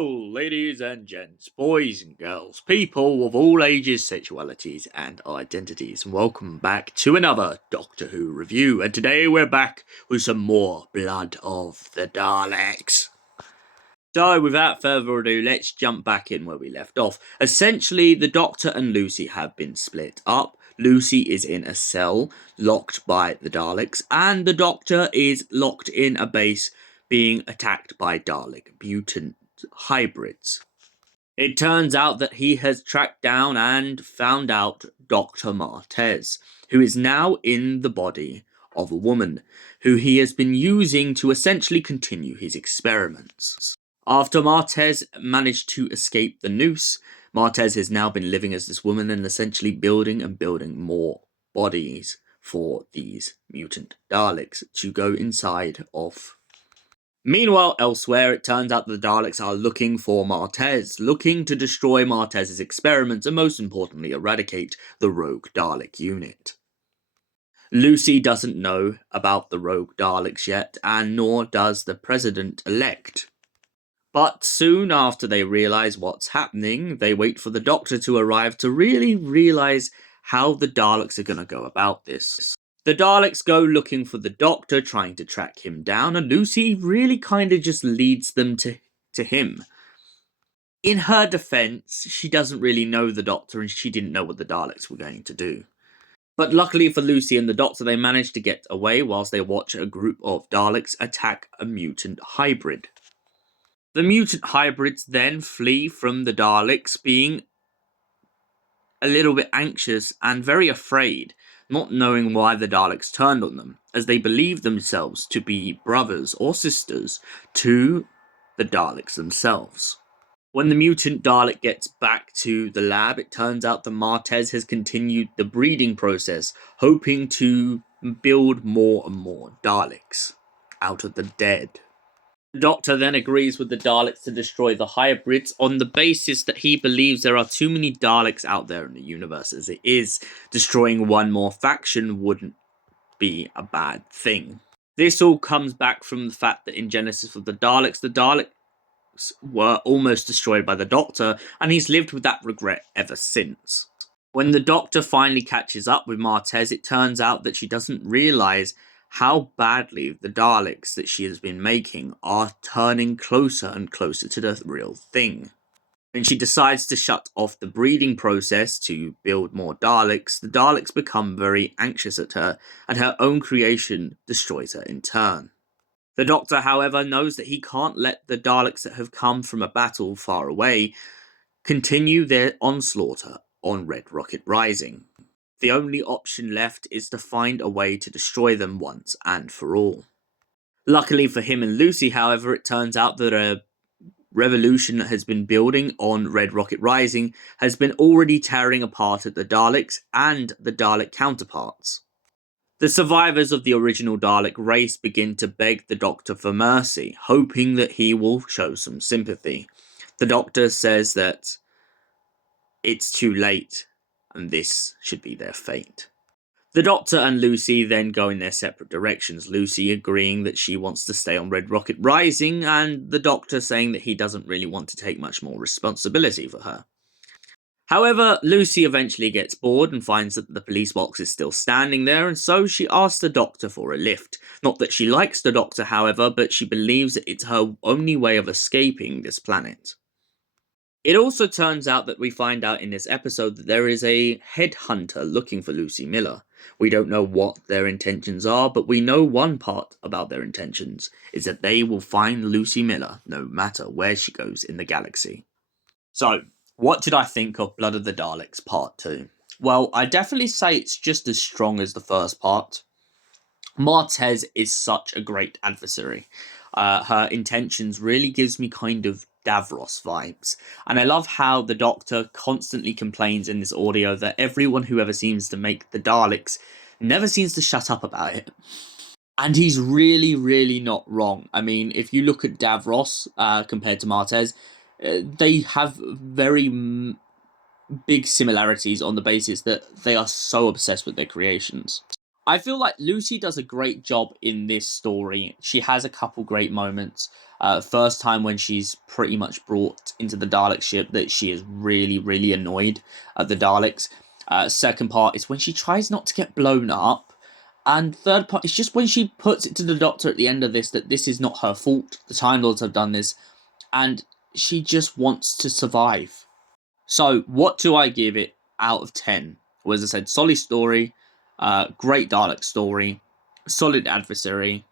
Hello, ladies and gents, boys and girls, people of all ages, sexualities, and identities, and welcome back to another Doctor Who review. And today we're back with some more Blood of the Daleks. So, without further ado, let's jump back in where we left off. Essentially, the Doctor and Lucy have been split up. Lucy is in a cell, locked by the Daleks, and the Doctor is locked in a base being attacked by Dalek mutant hybrids. It turns out that he has tracked down and found out Dr. Martez, who is now in the body of a woman, who he has been using to essentially continue his experiments. After Martez managed to escape the noose, Martez has now been living as this woman and essentially building more bodies for these mutant Daleks to go inside of. Meanwhile, elsewhere, it turns out the Daleks are looking for Martez, looking to destroy Martez's experiments and most importantly eradicate the rogue Dalek unit. Lucy doesn't know about the rogue Daleks yet, and nor does the President-elect. But soon after they realise what's happening, they wait for the Doctor to arrive to really realise how the Daleks are going to go about this. The Daleks go looking for the Doctor, trying to track him down, and Lucy really kind of just leads them to him. In her defence, she doesn't really know the Doctor and she didn't know what the Daleks were going to do. But luckily for Lucy and the Doctor, they manage to get away whilst they watch a group of Daleks attack a mutant hybrid. The mutant hybrids then flee from the Daleks, being a little bit anxious and very afraid, not knowing why the Daleks turned on them, as they believe themselves to be brothers or sisters to the Daleks themselves. When the mutant Dalek gets back to the lab, it turns out that Martez has continued the breeding process, hoping to build more and more Daleks out of the dead. The Doctor then agrees with the Daleks to destroy the hybrids on the basis that he believes there are too many Daleks out there in the universe as it is. Destroying one more faction wouldn't be a bad thing. This all comes back from the fact that in Genesis of the Daleks were almost destroyed by the Doctor, and he's lived with that regret ever since. When the Doctor finally catches up with Martez, it turns out that she doesn't realise how badly the Daleks that she has been making are turning closer and closer to the real thing. When she decides to shut off the breeding process to build more Daleks, the Daleks become very anxious at her, and her own creation destroys her in turn. The Doctor, however, knows that he can't let the Daleks that have come from a battle far away continue their onslaught on Red Rocket Rising. The only option left is to find a way to destroy them once and for all. Luckily for him and Lucy, however, it turns out that a revolution that has been building on Red Rocket Rising has been already tearing apart at the Daleks and the Dalek counterparts. The survivors of the original Dalek race begin to beg the Doctor for mercy, hoping that he will show some sympathy. The Doctor says that it's too late, and this should be their fate. The Doctor and Lucy then go in their separate directions, Lucy agreeing that she wants to stay on Red Rocket Rising, and the Doctor saying that he doesn't really want to take much more responsibility for her. However, Lucy eventually gets bored and finds that the police box is still standing there, and so she asks the Doctor for a lift. Not that she likes the Doctor, however, but she believes that it's her only way of escaping this planet. It also turns out that we find out in this episode that there is a headhunter looking for Lucy Miller. We don't know what their intentions are, but we know one part about their intentions is that they will find Lucy Miller no matter where she goes in the galaxy. So, what did I think of Blood of the Daleks Part 2? Well, I definitely say it's just as strong as the first part. Martez is such a great adversary. Her intentions really gives me kind of Davros vibes. And I love how the Doctor constantly complains in this audio that everyone who ever seems to make the Daleks never seems to shut up about it. And he's really, really not wrong. I mean, if you look at Davros compared to Martez, they have very big similarities on the basis that they are so obsessed with their creations. I feel like Lucy does a great job in this story. She has a couple great moments. First time when she's pretty much brought into the Dalek ship that she is really, really annoyed at the Daleks. Second part is when she tries not to get blown up. And third part is just when she puts it to the Doctor at the end of this that this is not her fault. The Time Lords have done this. And she just wants to survive. So, what do I give it out of 10? Well, as I said, solid story, great Dalek story, solid adversary,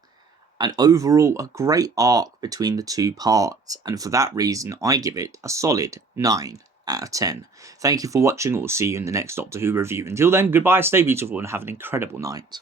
and overall a great arc between the two parts. And for that reason, I give it a solid 9 out of 10. Thank you for watching. We'll see you in the next Doctor Who review. Until then, goodbye, stay beautiful, and have an incredible night.